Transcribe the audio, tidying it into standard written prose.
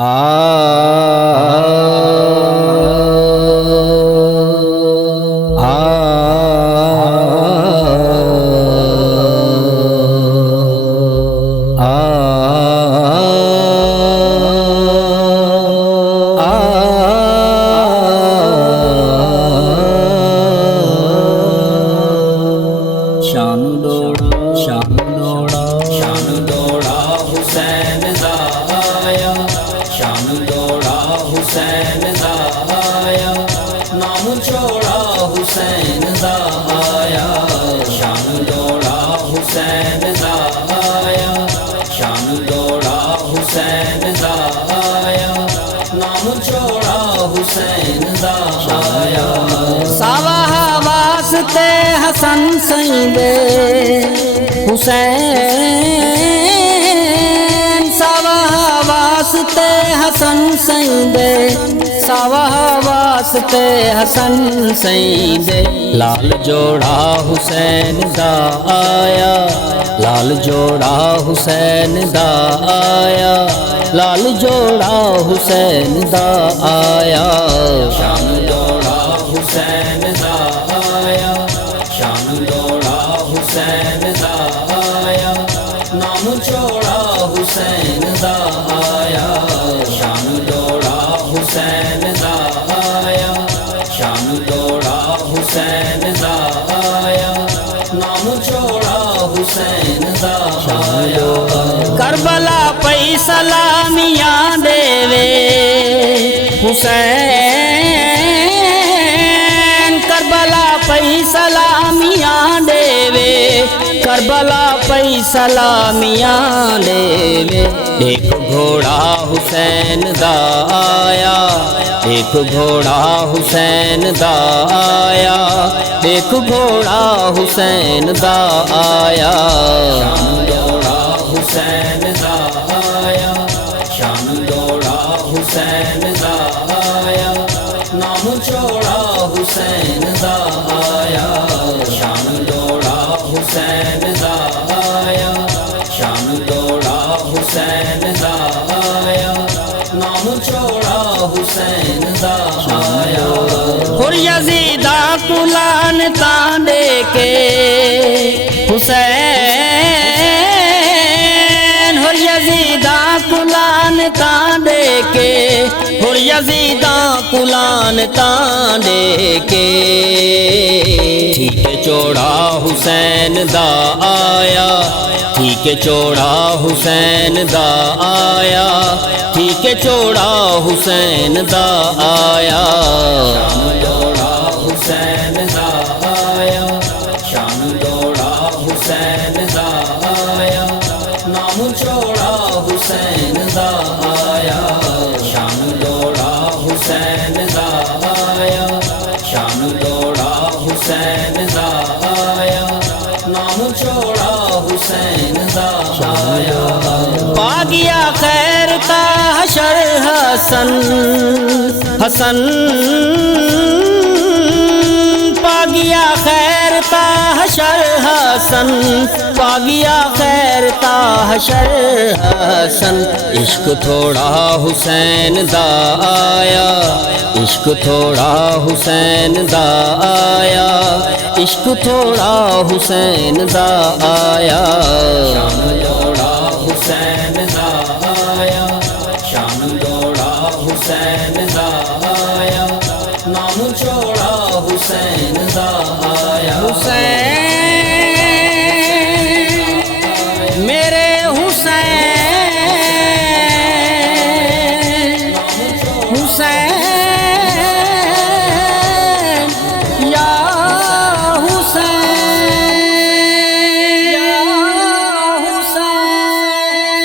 شان دوڑا حسین دا آیا، شان دوڑا حسین دا آیا، نام چھوڑا حسین دا آیا، شان دوڑا حسین دا آیا، شان دوڑا حسین دا آیا، نام چھوڑا حسین دا آیا۔ ساوا واسطے حسن سیندے حسین، ساوا واسطے حسن سیندے، ساوا واسطے حسن سیندے، لال جوڑا حسین دا آیا، لال جوڑا حسین دا آیا، لال جوڑا حسین دا آیا۔ شان دوڑا حسین دا آیا، شان دوڑا حسین دا آیا، نام چھوڑا حسین دا آیا، شان دوڑا حسین دا آیا، شان دوڑا حسین دا آیا، نام چھوڑا حسین دا آیا۔ کربلا پئی سلامیاں دے وے حسین، کربلا پئی سلامیاں دے وے، کربلا پئی سلامیاں دے وے۔ ایک گھوڑا حسین دا آیا، ایک گھوڑا حسین دا آیا، ایک گھوڑا حسین دا آیا۔ شان دوڑا حسین دا آیا، شان دوڑا حسین دا آیا، نام چھوڑا حسین دا آیا، شان دوڑا حسین دا آیا، شان دوڑا حسین دا آیا، نام چھوڑا حسین دا آیا۔ اور یزیدہ کو لعنتاں دے کے حسین، اور یزیدہ کو لعنتاں دے کے، اور یزیدہ کو لعنتاں دے کے، ٹھیک چوڑا حسین دا آیا، ٹھیک چوڑا حسین دا آیا، ٹھیک چوڑا حسین دا آیا۔ شان دوڑا حسین دا آیا، شان دوڑا حسین دا آیا، نام چھوڑا حسین دا آیا، شان دوڑا حسین دا آیا، شان دوڑا حسین دا آیا، نام چھوڑا حسین دا آیا۔ پا گیا خیر تا حشر حسن، حسن پا گیا خیر تا حشر حسن، پا گیا خیر تا حشر حسن۔ عشق تھوڑا حسین دا آیا، عشق تھوڑا حسین دا آیا، عشق تھوڑا حسین دا آیا۔ شان دوڑا حسین دا آیا، شان دوڑا حسین دا آیا، نام چھوڑا حسین دا